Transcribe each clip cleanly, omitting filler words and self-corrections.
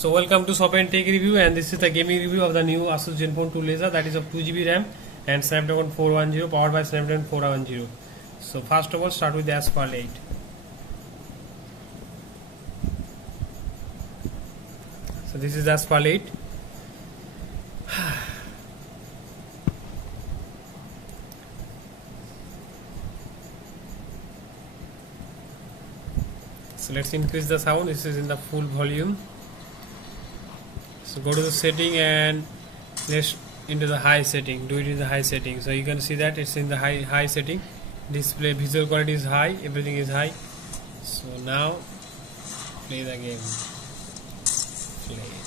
So welcome to Shop and Tech review, and this is the gaming review of the new Asus Zenfone 2 Laser that is of 2GB RAM and Snapdragon 410 powered by Snapdragon 410. So first of all, start with the Asphalt 8. So this is the Asphalt 8. So let's increase the sound. This is in the full volume. So go to the setting and let's into the high setting. Do it in the high setting. So you can see that it's in the high setting. Display visual quality is high. Everything is high. So now play the game. Play it.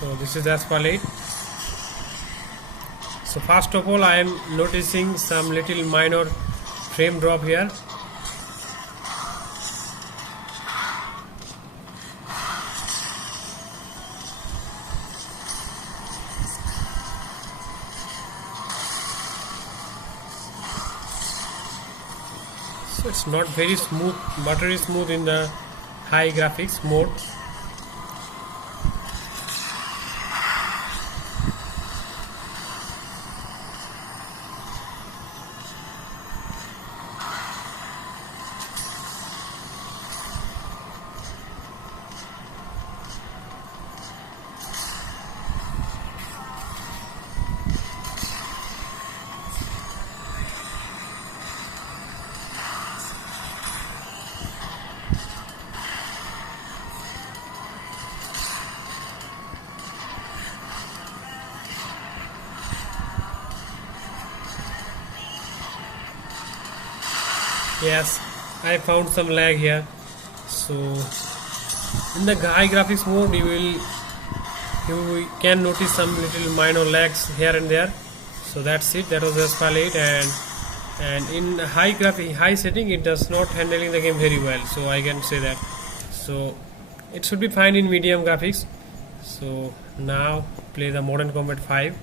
So this is Asphalt 8. So first of all, I am noticing some little minor frame drop here. So it's not very smooth, buttery smooth in the high graphics mode. Yes, I found some lag here. So in the high graphics mode you can notice some little minor lags here and there. So that's it. That was Asphalt 8, and in high setting it does not handling the game very well. So I can say that. So it should be fine in medium graphics. So now play the Modern Combat 5.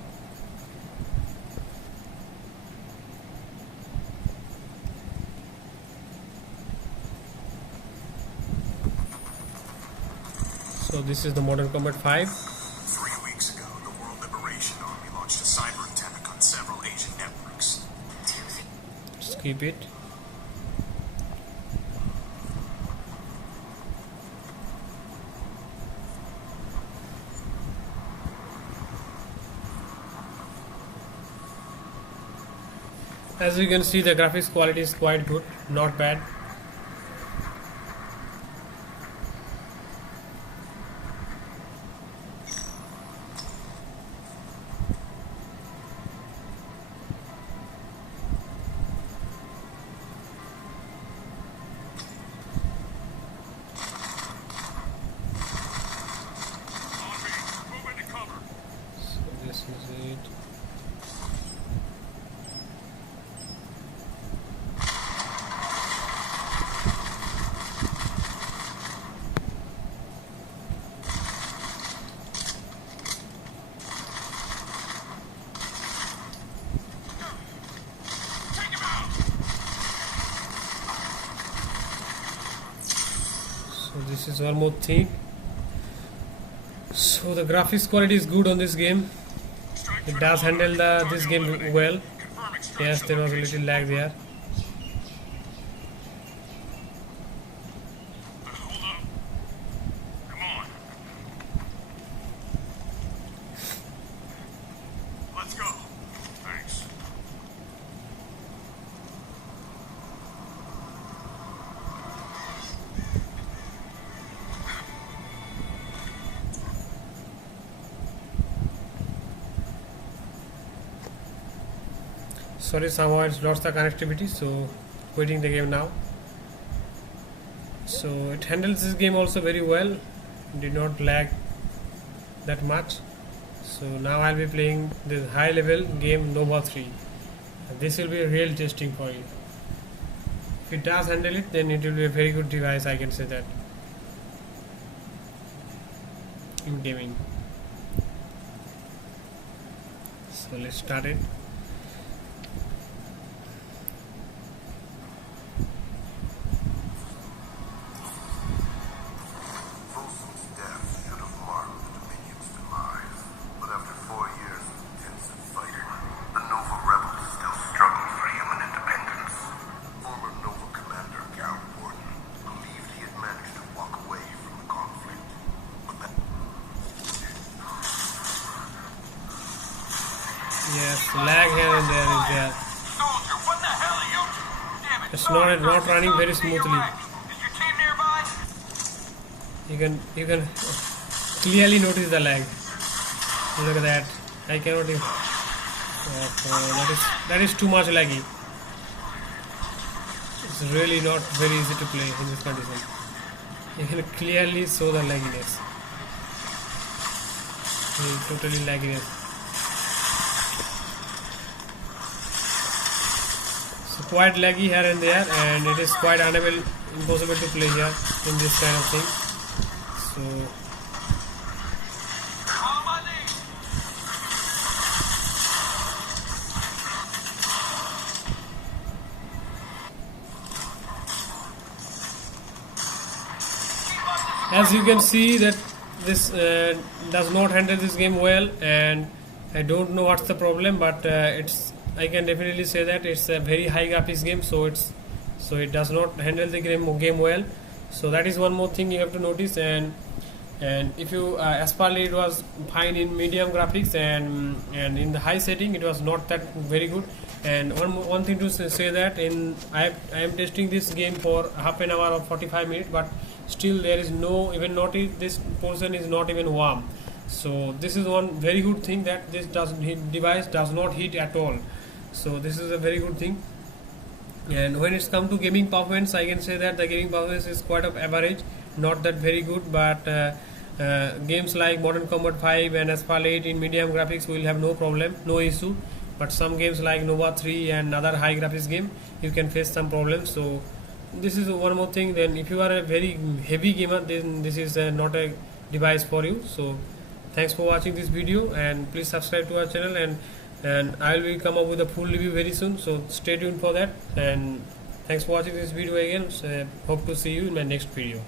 So this is the Modern Combat 5. 3 weeks ago, the World Liberation Army launched a cyber attack on several Asian networks. Skip it. As you can see, the graphics quality is quite good, not bad. This is it. So this is one more thing. So the graphics quality is good on this game. It does handle this game well. Yes, there was a little lag there. Come on. Let's go. Thanks. Sorry, somehow it's lost the connectivity, so quitting the game now. So it handles this game also very well, did not lag that much. So now I'll be playing this high level game Nova 3. This will be a real testing for you. If it does handle it, then it will be a very good device, I can say that, in gaming. So let's start it. Folsom's death should have marked the Dominion's demise, but after 4 years of intensive fighting, the Nova rebels still struggle for human independence. Former Nova commander Gal Borden believed he had managed to walk away from the conflict, but that Yes, lag here and there is there. Soldier, what the hell are you? Damn it. It's not running very smoothly. Is your team nearby? You can clearly notice the lag. Look at that. I cannot even. That is too much laggy. It's really not very easy to play in this condition. You can clearly show the lagginess. Totally lagginess. So quite laggy here and there, and it is quite impossible to play here in this kind of thing. So On my knees. as you can see that this does not handle this game well, and I don't know what's the problem, but I can definitely say that it's a very high graphics game, so it does not handle the game well. So that is one more thing you have to notice. And if you Asphalt it was fine in medium graphics, and in the high setting it was not that very good. And one thing to say that I am testing this game for half an hour or 45 minutes, but still there is this portion is not even warm. So this is one very good thing, that this device does not heat at all. So this is a very good thing. And when it's come to gaming performance, I can say that the gaming performance is quite of average, not that very good. But games like Modern Combat 5 and Asphalt 8 in medium graphics will have no problem, no issue. But some games like Nova 3 and other high graphics game, you can face some problems. So this is one more thing. Then if you are a very heavy gamer, then this is not a device for you. So thanks for watching this video, and please subscribe to our channel, and I will come up with a full review very soon, so stay tuned for that. And thanks for watching this video again. So hope to see you in my next video.